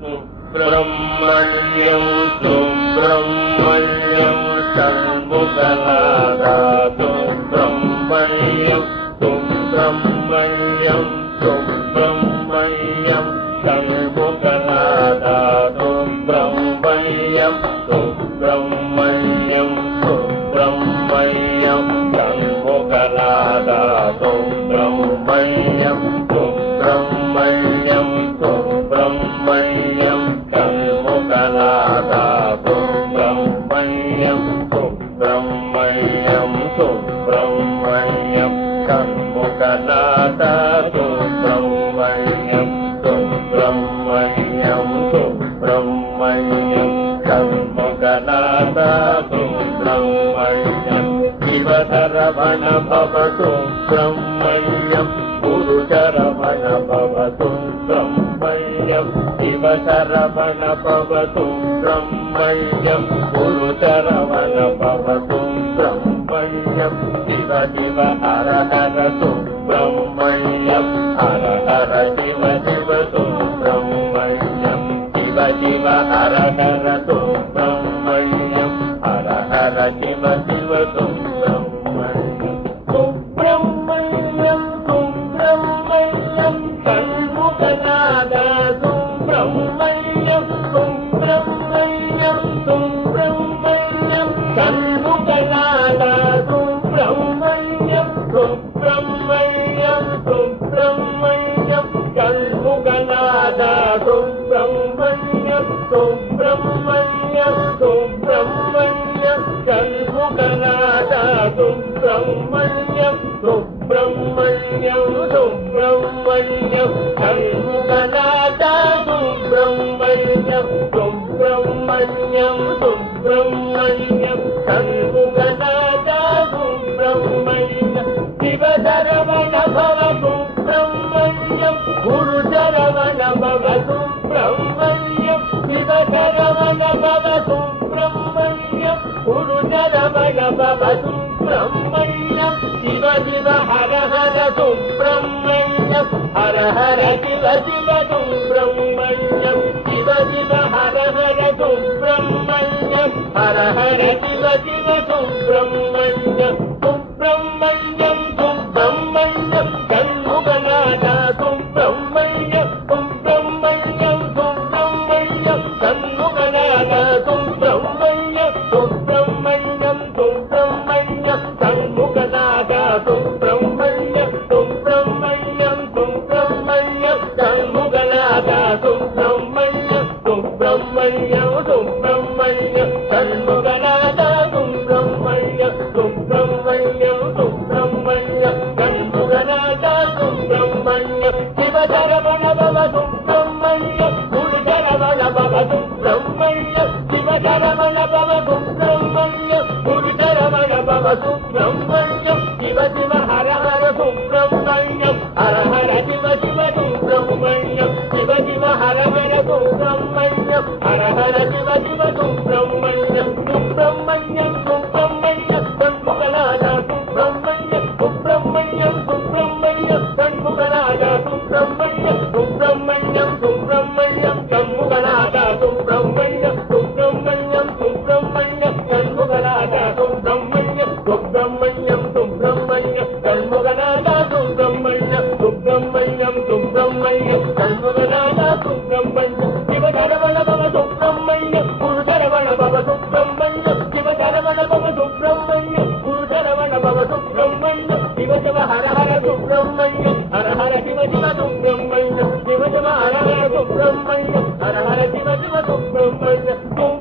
सुब्रह्मण्यं सुब्रह्मण्यं षण्मुखनादा सुब्रह्मण्यं सुब्रह्मण्यं सुब्रह्मण्यं षण्मुखनादा सुब्रह्मण्यं सुब्रह्मण्यं सुब्रह्मण्यं षण्मुखनादा सुब्रह्मण्यं सुब्रह्मण्यं सुब्रह्मण्यं षण्मुखनादा सुब्रह्मण्यं सुब्रह्मण्यं सुब्रह्मण्यं षण्मुखनादा सुब्रह्मण्यं सुब्रह्मण्यं सुब्रह्मण्यं षण्मुखनादा सुब्रह्मण्यं शिवशरवण भव सुब्रह्मण्यं गुरुशरवण भव सुब्रह्मण्यं शिवशरवण भव सुब्रह्मण्यं गुरुशरवण भव सुब्रह्मण्यं शिव शिव हर हर सुब्रह्मण्यं हर हर शिव शिव सुब्रह्मण्यं शिव शिव हर हर सुब्रह्मण्यं हर हर शिव शिव सुब्रह्मण्यं सुब्रह्मण्यं सुब्रह्मण्यं षण्मुखनादा सुब्रह्मण्यं सुब्रह्मण्यं सुब्रह्मण्यं षण्मुखनादा सुब्रह्मण्यं सुब्रह्मण्यं सुब्रह्मण्यं षण्मुखनादा सुब्रह्मण्यं सुब्रह्मण्यं सुब्रह्मण्यं षण्मुखनादा सुब्रह्मण्यं सुब्रह्मण्यं सुब्रह्मण्यं षण्मुखनादा सुब्रह्मण्यं सुब्रह्मण्यं सुब्रह्मण्यं षण्मुखनादा सुब्रह्मण्यं शिवशरवण भव सुब्रह्मण्यं गुरुशरवण भव सुब्रह्मण्यं शिवशरवण भव सुब्रह्मण्यं गुरुशरवण भव सुब्रह्मण्यं शिव शिव हर हर सुब्रह्मण्यं हर हर शिव शिव सुब्रह्मण्यं शिव शिव हर हर सुब्रह्मण्यं हर हर शिव शिव सुब्रह्मण्यं सुब्रह्मण्यं सुब्रह्मण्यं षण्मुखनादा सुब्रह्मण्यं सुब्रह्मण्यं सुब्रह्मण्यं षण्मुखनादा सुब्रह्मण्यं सुब्रह्मण्यं सुब्रह्मण्यं षण्मुखनादा सुब्रह्मण्यं सुब्रह्मण्यं सुब्रह्मण्यं षण्मुखनादा सुब्रह्मण्यं सुब्रह्मण्यं सुब्रह्मण्यं षण्मुखनादा सुब्रह्मण्यं सुब्रह्मण्यं सुब्रह्मण्यं षण्मुखनादा सुब्रह्मण्यं शिवशरवण भव सुब्रह्मण्यं गुरुशरवण भव सुब्रह्मण्यं शिवशरवण भव सुब्रह्मण्यं गुरुशरवण भव सुब्रह्मण्यं शिव शिव हर हर सुब्रह्मण्यं हर हर शिव शिव सुब्रह्मण्यं शिव शिव हर हर सुब्रह्मण्यं हर हर शिव शिव सुब्रह्मण्यं सुब्रह्मण्यं सुब्रह्मण्यं षण्मुखनादा सुब्रह्मण्यं सुब्रह्मण्यं सुब्रह्मण्यं षण्मुखनादा सुब्रह्मण्यं सुब्रह्मण्यं सुब्रह्मण्यं षण्मुखनादा सुब्रह्मण्यं सुब्रह्मण्यं सुब्रह्मण्यं षण्मुखनादा सुब्रह्मण्यं सुब्रह्मण्यं सुब्रह्मण्यं षण्मुखनादा सुब्रह्मण्यं सुब्रह्मण्यं सुब्रह्मण्यं षण्मुखनादा सुब्रह्मण्यं शिवशरवण भव सुब्रह्मण्यं गुरुशरवण भव सुब्रह्मण्यं शिवशरवण भव सुब्रह्मण्यं गुरुशरवण भव सुब्रह्मण्यं शिव शिव हर हर सुब्रह्मण्यं हर हर शिव शिव सुब्रह्मण्यं शिव शिव हर हर सुब्रह्मण्यं हर हर शिव शिव सुब्रह्मण्यं